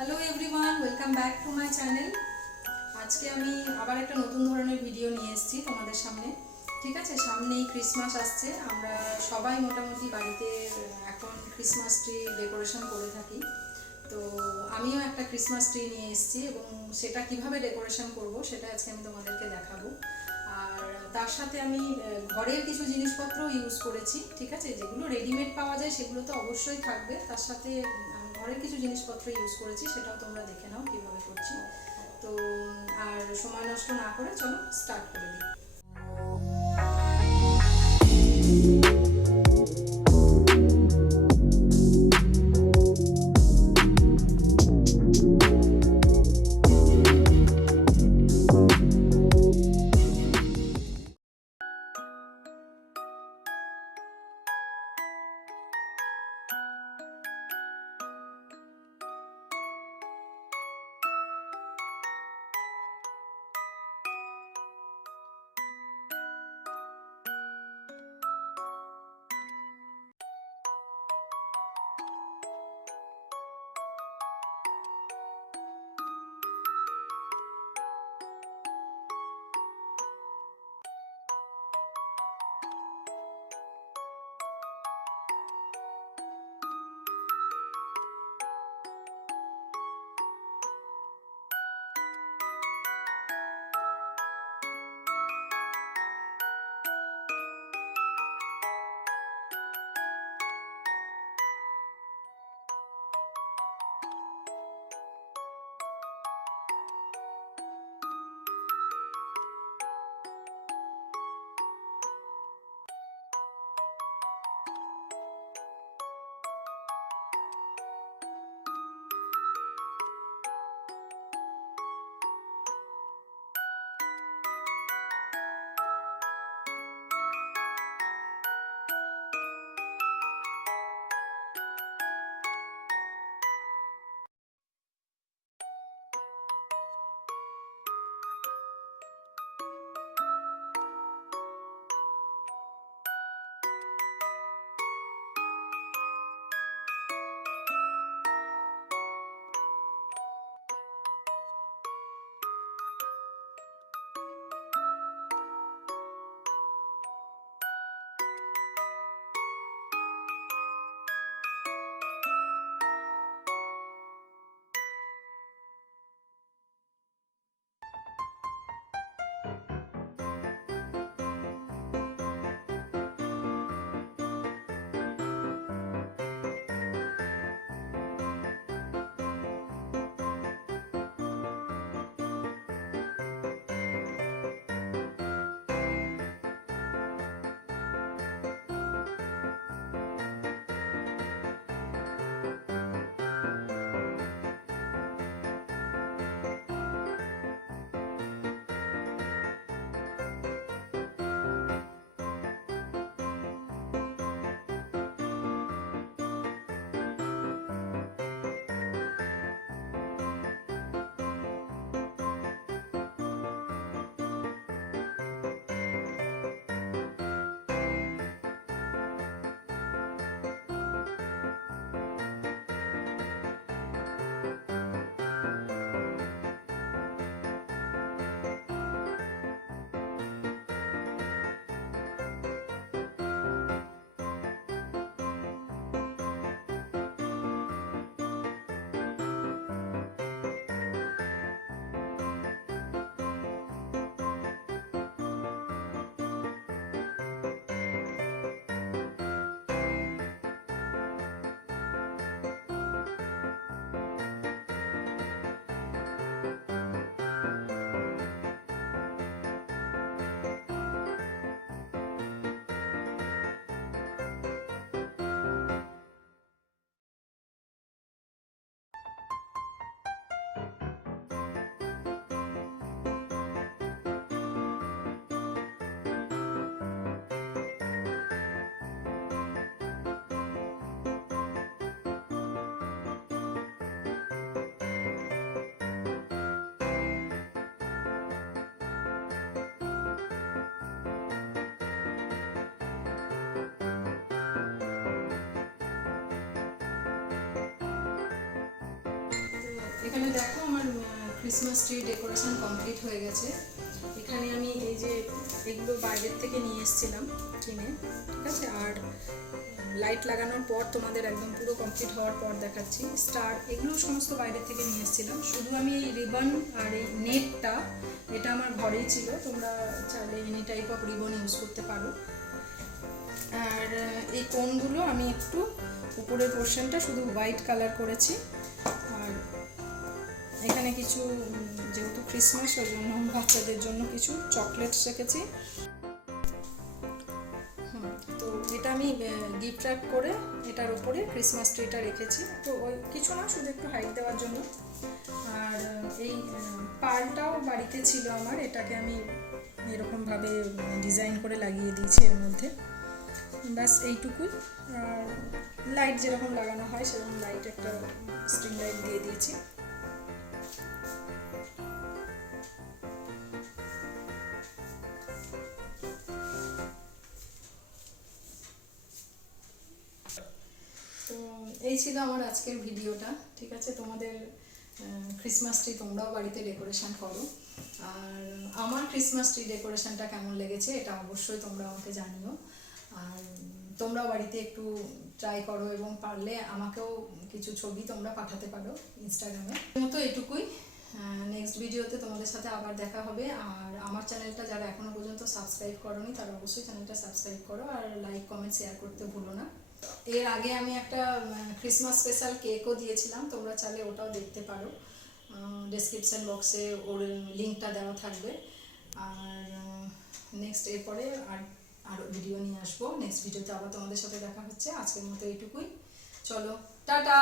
Hello everyone, welcome back to my channel. আজকে আমি আবার একটা নতুন ধরনের ভিডিও নিয়ে এসেছি তোমাদের সামনে। ঠিক আছে, সামনেই ক্রিসমাস আসছে। আমরা সবাই মোটামুটি বাড়িতে এখন ক্রিসমাস ট্রি ডেকোরেশন করে থাকি। তো আমিও একটা ক্রিসমাস ট্রি নিয়ে এসেছি এবং সেটা কিভাবে ডেকোরেশন করব সেটা আজকে আমি তোমাদেরকে দেখাবো। আর তার সাথে আমি ঘরের কিছু জিনিসপত্র ইউজ করেছি। ঠিক আছে, যেগুলো রেডিমেড পাওয়া যায় সেগুলো তো অবশ্যই থাকবে, তার সাথে ঘরের কিছু জিনিসপত্র ইউজ করেছি, সেটাও তোমরা দেখে নাও কীভাবে করছি। তো আর সময় নষ্ট না করে চলো স্টার্ট করে দিই। এখানে দেখো আমার ক্রিসমাস ট্রি ডেকোরেশন কমপ্লিট হয়ে গেছে। এখানে আমি এই যে এগুলো বাইরের থেকে নিয়ে এসেছিলাম কিনে, ঠিক আছে। আর লাইট লাগানোর পর তোমাদের একদম পুরো কমপ্লিট হওয়ার পর দেখাচ্ছি। স্টার এগুলো সমস্ত বাইরের থেকে নিয়ে এসেছিলাম। শুধু আমি এই রিবন আর এই নেটটা, এটা আমার ঘরেই ছিল। তোমরা চাইলে any type of ribbon use করতে পারো। আর এই কোনগুলো আমি একটু উপরের পোর্শনটা শুধু হোয়াইট কালার করেছি। আর এখানে কিছু, যেহেতু ক্রিসমাস ওই জন্য বাচ্চাদের জন্য কিছু চকলেটস রেখেছি। তো এটা আমি গিফট র্যাপ করে এটার উপরে ক্রিসমাস ট্রিটা রেখেছি। তো ওই কিছু না, শুধু একটু হাইট দেওয়ার জন্য। আর এই পার্লটাও বাড়িতে ছিল আমার, এটাকে আমি এরকমভাবে ডিজাইন করে লাগিয়ে দিয়েছি এর মধ্যে। ব্যাস এইটুকুই। আর লাইট যেরকম লাগানো হয় সেরকম লাইট, একটা স্ট্রিং লাইট দিয়ে দিয়েছি। তো এই ছিল আমার আজকের ভিডিওটা, ঠিক আছে। তোমাদের ক্রিসমাস ট্রি তোমরাও বাড়িতে ডেকোরেশন করো। আর আমার ক্রিসমাস ট্রি ডেকোরেশনটা কেমন লেগেছে এটা অবশ্যই তোমরা আমাকে জানিও। আর তোমরাও বাড়িতে একটু ট্রাই করো, এবং পারলে আমাকেও কিছু ছবি তোমরা পাঠাতে পারো ইনস্টাগ্রামে। তো এটুকুই। নেক্সট ভিডিওতে তোমাদের সাথে আবার দেখা হবে। আর আমার চ্যানেলটা যারা এখনও পর্যন্ত সাবস্ক্রাইব করোনি তারা অবশ্যই চ্যানেলটা সাবস্ক্রাইব করো, আর লাইক কমেন্ট শেয়ার করতে ভুলো না। এর আগে আমি একটা ক্রিসমাস স্পেশাল কেকও দিয়েছিলাম, তোমরা চাইলে ওটাও দেখতে পারো। ডেসক্রিপশন বক্সে ওর লিঙ্কটা দেওয়া থাকবে। আর নেক্সট এরপরে আরও ভিডিও নিয়ে আসবো। নেক্সট ভিডিওতে আবার তোমাদের সাথে দেখা হচ্ছে। আজকের মতো এইটুকুই, চলো টাটা।